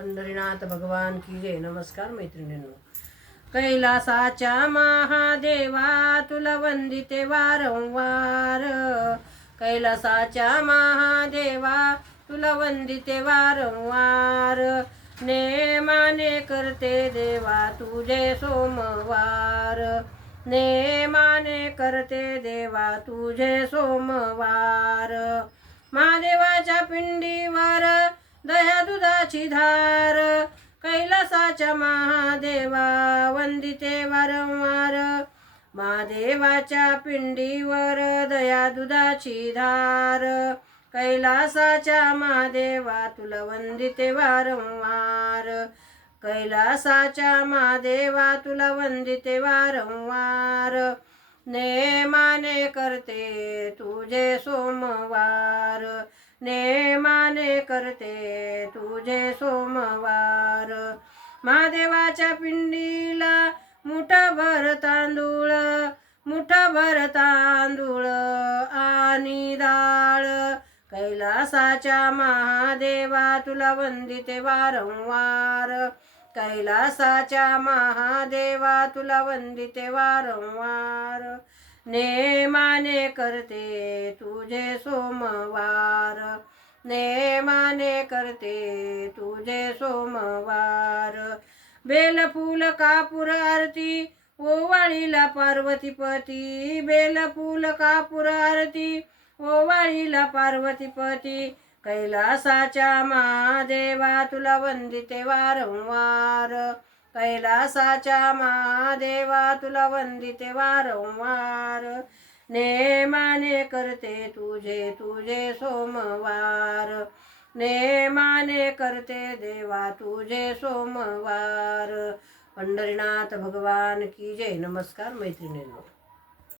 पंढरीनाथ भगवान की जय. नमस्कार मैत्रिणींनो. कैलासाच्या महादेवा तुला वंदिते वारंवार. कैलासाच्या महादेवा तुला वंदिते वारंवार. नेमाने करते देवा तुझे सोमवार. नेमाने करते देवा तुझे सोमवार. महादेवाच्या पिंडीवर दया दुधाची धार. कैलासाच्या महादेवा वंदिते वारंवार. महादेवाच्या पिंडीवर दया दुधाची धार. कैलासाच्या महादेवा तुला वंदिते वारंवार. कैलासाच्या महादेवा तुला वंदिते वारंवार. नेमाने करते तुझे सोमवार. नेमाने करते तुझे सोमवार. महादेवाच्या पिंडीला मुठभर तांदूळ. मुठभर तांदूळ आणि डाळ. कैलासाच्या महादेवा तुला वंदिते वारंवार. कैलासाच्या महादेवा तुला वंदिते वारंवार. नेमाने करते तुझे सोमवार. नेमाने करते तुझे सोमवार. बेलफूल कापूर आरती ओवाळीला पार्वतीपती. बेलफूल कापूर आरती ओवाळीला पार्वतीपती. कैलासाच्या महादेवा तुला वंदिते वारंवार. कैलासाच्या महादेवा तुला वंदिते वारंवार. नेमाने करते तुझे तुझे सोमवार. नेमाने करते देवा तुझे सोमवार. पंढरीनाथ भगवान की जय. नमस्कार मैत्रिणींनो.